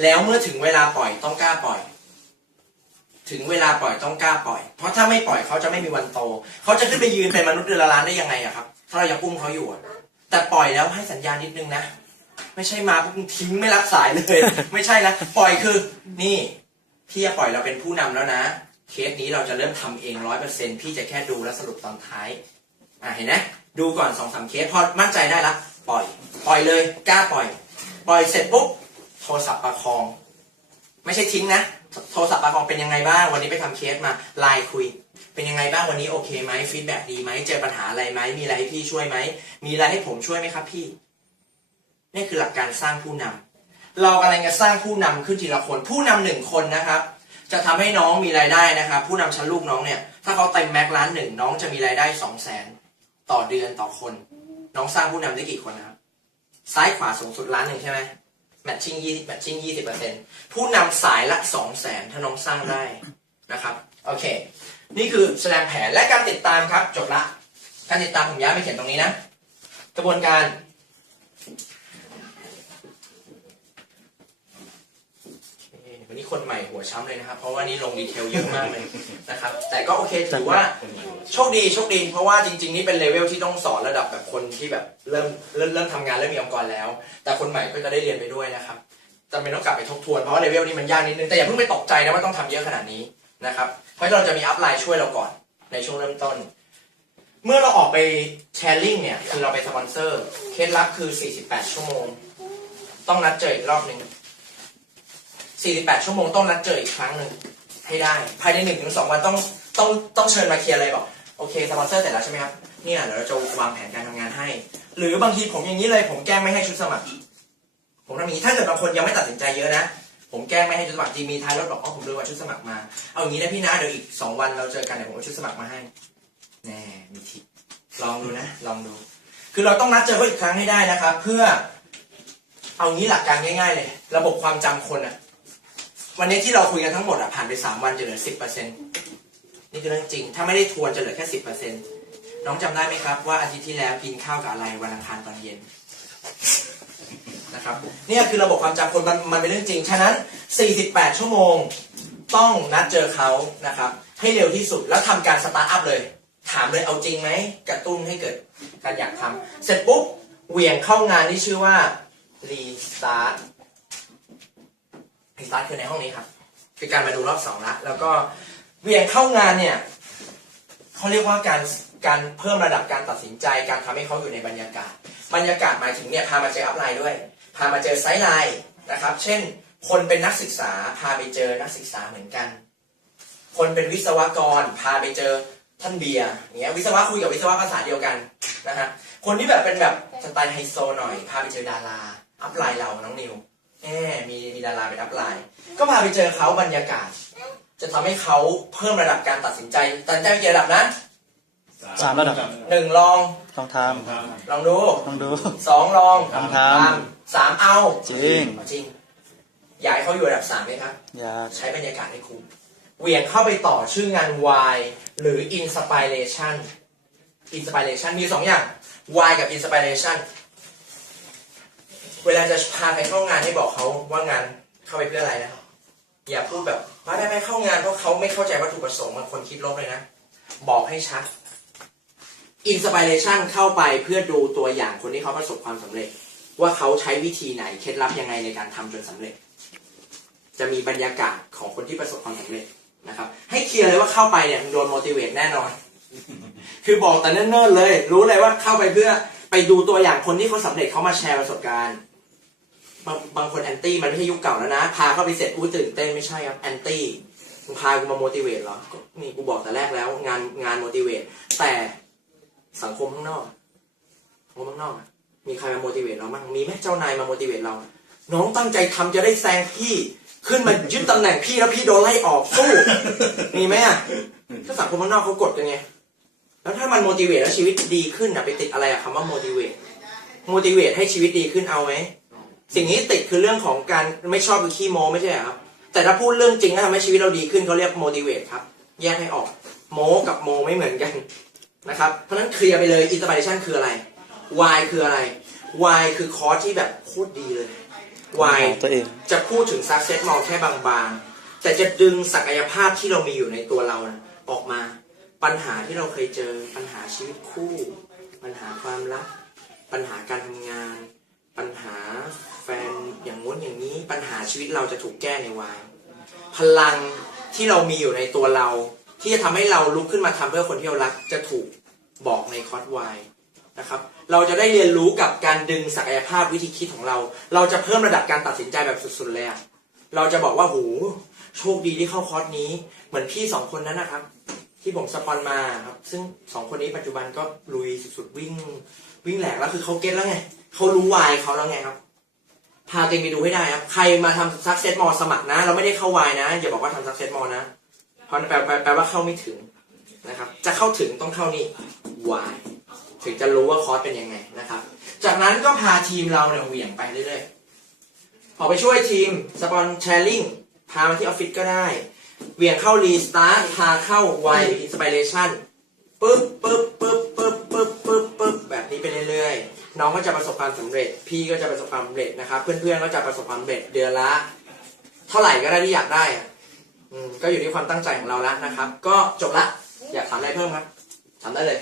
แล้วเมื่อถึงเวลาปล่อยต้องกล้าปล่อยถึงเวลาปล่อยต้องกล้าปล่อยเพราะถ้าไม่ปล่อยเขาจะไม่มีวันโตเขาจะขึ้นไปยืนเป็นมนุษย์เดือนละล้านได้ยังไงครับถ้าเรายังอุ้มเขาอยู่แต่ปล่อยแล้วให้สัญญาณนิดนึงนะไม่ใช่มาปุ๊บทิ้งไม่รับสายเลยไม่ใช่นะปล่อยคือนี่พี่จะปล่อยเราเป็นผู้นำแล้วนะเคสนี้เราจะเริ่มทำเอง 100% พี่จะแค่ดูและสรุปตอนท้ายเห็นไหมดูก่อน 2-3 เคสพอมั่นใจได้ละปล่อยเลยกล้าปล่อยเสร็จปุ๊บโทรศัพท์ประคองไม่ใช่ทิ้งนะโทรศัพท์ประคองเป็นยังไงบ้างวันนี้ไปทำเคสมาไลน์คุยเป็นยังไงบ้างวันนี้โอเคไหมฟีดแบ็กดีไหมเจอปัญหาอะไรไหมมีอะไรให้พี่ช่วยไหมมีอะไรให้ผมช่วยไหมครับพี่นี่คือหลักการสร้างผู้นำ เรากำลังจะสร้างผู้นำขึ้นทีละคนผู้นำ1 คนนะครับ จะทำให้น้องมีรายได้นะครับ ผู้นำชั้นลูกน้องเนี่ยถ้าเขาเต็มแม็กซ์1,000,000น้องจะมีรายได้ 200,000ต่อเดือนต่อคน น้องสร้างผู้นำได้กี่คนนะครับซ้ายขวาสูงสุด1,000,000ใช่ไหมแมทชิ่ง20%ผู้นำสายละ 200,000ถ้าน้องสร้างได้นะครับโอเคนี่คือแสดงแผนและการติดตามครับจบละการติดตามผมย้ายไปเขียนตรงนี้นะกระบวนการวันนี้คนใหม่หัวช้ำเลยนะครับเพราะว่านี่ลงดีเทลเยอะมากเลยนะครับแต่ก็โอเคถือว่าโชคดีเพราะว่าจริงๆนี่เป็นเลเวลที่ต้องสอนระดับแบบคนที่แบบเริ่มทำงานเริ่มมีองค์กรแล้วแต่คนใหม่ก็จะได้เรียนไปด้วยนะครับจำเป็นต้องกลับไปทบทวนเพราะว่าเลเวลนี้มันยากนิดนึงแต่อย่าเพิ่งไปตกใจนะว่าต้องทำเยอะขนาดนี้นะครับเพราะเราจะมีอัพไลน์ช่วยเราก่อนในช่วงเริ่มต้นเมื่อเราออกไปแชร์ลิงก์เนี่ยคือเราไปสปอนเซอร์เคล็ดลับคือ48 ชั่วโมงต้องนัดเจออีกรอบหนึ่ง48 ชั่วโมงต้องนัดเจออีกครั้งหนึ่งให้ได้ภายใน 1-2 วันต้องเชิญมาเคลียร์อะไรบอกโอเคสปอนเซอร์เสร็จแล้วใช่ไหมครับเนี่ยเดี๋ยวเราจะวางแผนการทำงานให้หรือบางทีผมอย่างนี้เลยผมแกล้งไม่ให้ชุดสมัครผมทำอย่างนี้ถ้าเกิดบางคนยังไม่ตัดสินใจเยอะนะผมแกล้งไม่ให้ชุดสมัครจริงมีท้ายรถบอกอ๋อผมลืมว่าชุดสมัครมาเอาอย่างนี้นะพี่นะเดี๋ยวอีก2 วันเราเจอกันเดี๋ยวผมเอาชุดสมัครมาให้แน่มีทิปลองดูนะลองดูคือเราต้องนัดเจอเขาอีกครั้งให้ได้นะครับเพื่อเอางี้หลักการง่ายๆเลยระบบความจำคนอะวันนี้ที่เราคุยกันทั้งหมดอะผ่านไป3 วันจะเหลือ 10% นี่คือเรื่องจริงถ้าไม่ได้ทวนจะเหลือแค่ 10% น้องจำได้ไหมครับว่าอาทิตย์ที่แล้วกินข้าวกับอะไรวันอังคารตอนเย็นนะครับนี่คือระบบความจำคนมันเป็นเรื่องจริงฉะนั้น48 ชั่วโมงต้องนัดเจอเขานะครับให้เร็วที่สุดแล้วทำการสตาร์ทอัพเลยถามเลยเอาจริงไหมกระตุ้นให้เกิดการอยากทำเสร็จปุ๊บเหวี่ยงเข้างานที่ชื่อว่า Restart คือในห้องนี้ครับคือการมาดูรอบ2แล้วก็เหวี่ยงเข้างานเนี่ยเขาเรียกว่าการเพิ่มระดับการตัดสินใจการทำให้เขาอยู่ในบรรยากาศหมายถึงเนี่ยพามาเจออัพไลน์ด้วยพามาเจอไซด์ไลน์นะครับเช่นคนเป็นนักศึกษาพาไปเจอนักศึกษาเหมือนกันคนเป็นวิศวกรพาไปเจอท่านเบียร์อย่างเงี้ยวิศวะคุยกับวิศวะภาษาเดียวกันนะฮะคนที่แบบเป็นแบบสไตล์ไฮโซหน่อยพาไปเจอดาราอัพไลน์เราน้องนิวมีดาราเป็นอัพไลน์ก็พาไปเจอเขาบรรยากาศจะทำให้เขาเพิ่มระดับการตัดสินใจไปกี่ระดับนะ3 ระดับ 1ลองลองท ลองดู ำลองดู 2ลอง ลองทำ 3เอาจริง อยากให้เขาอยู่ระดับ3ไหมครับ อยาก ใช้บรรยากาศให้คุ้มเหวี่ยงเข้าไปต่อชื่องาน Y หรือ Inspiration มี2อย่าง Y กับ Inspiration เวลาจะพาใครเข้างานให้บอกเขาว่างานเข้าไปเพื่ออะไรนะอย่าพูดแบบไปเข้างานเพราะเขาไม่เข้าใจวัตถุประสงค์บางคนคิดลบเลยนะบอกให้ชัด Inspiration เข้าไปเพื่อดูตัวอย่างคนที่เขาประสบความสำเร็จว่าเขาใช้วิธีไหนเคล็ดลับยังไงในการทำจนสำเร็จจะมีบรรยากาศของคนที่ประสบความสำเร็จนะครับให้เคลียร์เลยว่าเข้าไปเนี่ยโดน motivate แน่นอน คือบอกแต่เนิ่นๆเลยรู้เลยว่าเข้าไปเพื่อไปดูตัวอย่างคนที่เขาสำเร็จเขามาแชร์ประสบการณ์บางคนแอนตี้มันไม่ใช่ยุคเก่าแล้วนะพาเข้าไปเสร็จอู้ตื่นเต้นไม่ใช่ครับแอนตี้มึงพากูมา motivate เหรอนี่กูบอกแต่แรกแล้วงาน motivate แต่สังคมข้างนอกมีใครมา motivate เราบ้างมีไหมเจ้านายมา motivate เราน้องตั้งใจทำจะได้แซงพี่ขึ้นมายึดตำแหน่งพี่แล้วพี่โดนไล่ออกสู้มีไหมอ่ะถ้าสังคมข้างนอกเขากดกันไงแล้วถ้ามัน motivate แล้วชีวิตดีขึ้นอ่ะไปติดอะไรอ่ะคำว่า motivate ให้ชีวิตดีขึ้นเอาไหมสิ่งนี้ติดคือเรื่องของการไม่ชอบคือขี้โม้ไม่ใช่ครับแต่ถ้าพูดเรื่องจริงแล้วทำให้ชีวิตเราดีขึ้นเขาเรียก motivate ครับแยกให้ออกโม้กับโมไม่เหมือนกันนะครับเพราะนั้นเคลียร์ไปเลย inspiration คืออะไร Y คืออะไร Y คือคอร์สที่แบบโคตรดีเลย Y จะพูดถึง success มองแค่บางๆแต่จะดึงศักยภาพที่เรามีอยู่ในตัวเราออกมาปัญหาที่เราเคยเจอปัญหาชีวิตคู่ปัญหาความรักปัญหาการทำงานปัญหาแฟนอย่างงู้นอย่างนี้ปัญหาชีวิตเราจะถูกแก้ในYพลังที่เรามีอยู่ในตัวเราที่จะทำให้เราลุกขึ้นมาทำเพื่อคนที่เรารักจะถูกบอกในคอร์สYนะครับเราจะได้เรียนรู้กับการดึงศักยภาพวิธีคิดของเราเราจะเพิ่มระดับการตัดสินใจแบบสุดๆเลยอะเราจะบอกว่าโหโชคดีที่เข้าคอร์สนี้เหมือนพี่2 คนนั้นนะครับที่ผมสปอนมาครับซึ่ง2 คนนี้ปัจจุบันก็ลุยสุดๆวิ่งแหลกแล้วคือเขาเก็ตแล้วไงเขารู้วายเขาแล้วไงครับ พาตัวเองไปดูให้ได้ครับใครมาทำ Success More สมัครนะ เราไม่ได้เข้าวายนะอย่าบอกว่าทำ Success More นะเพราะแปลว่าเข้าไม่ถึงนะครับจะเข้าถึงต้องเข้านี่ Y ถึงจะรู้ว่าคอร์สเป็นยังไงนะครับจากนั้นก็พาทีมเราเนี่ยเหวี่ยงไปเรื่อยๆพอไปช่วยทีมสปอนแชร์ลิงพามาที่ออฟฟิศก็ได้เหวี่ยงเข้ารีสตาร์ทพาเข้า Y Inspiration ปึ๊บปึ๊บปึ๊บปึ๊บปึ๊บปึ๊บปึ๊บแบบนี้ไปเรื่อยๆน้องก็จะประสบความสำเร็จพี่ก็จะประสบความสำเร็จนะครับเพื่อนๆก็จะประสบความสำเร็จเดือนละเท่าไหร่ก็ได้ที่อยากได้อะก็อยู่ที่ความตั้งใจของเราแล้วนะครับก็จบละอยากถามอะไรเพิ่มครับถามได้เลย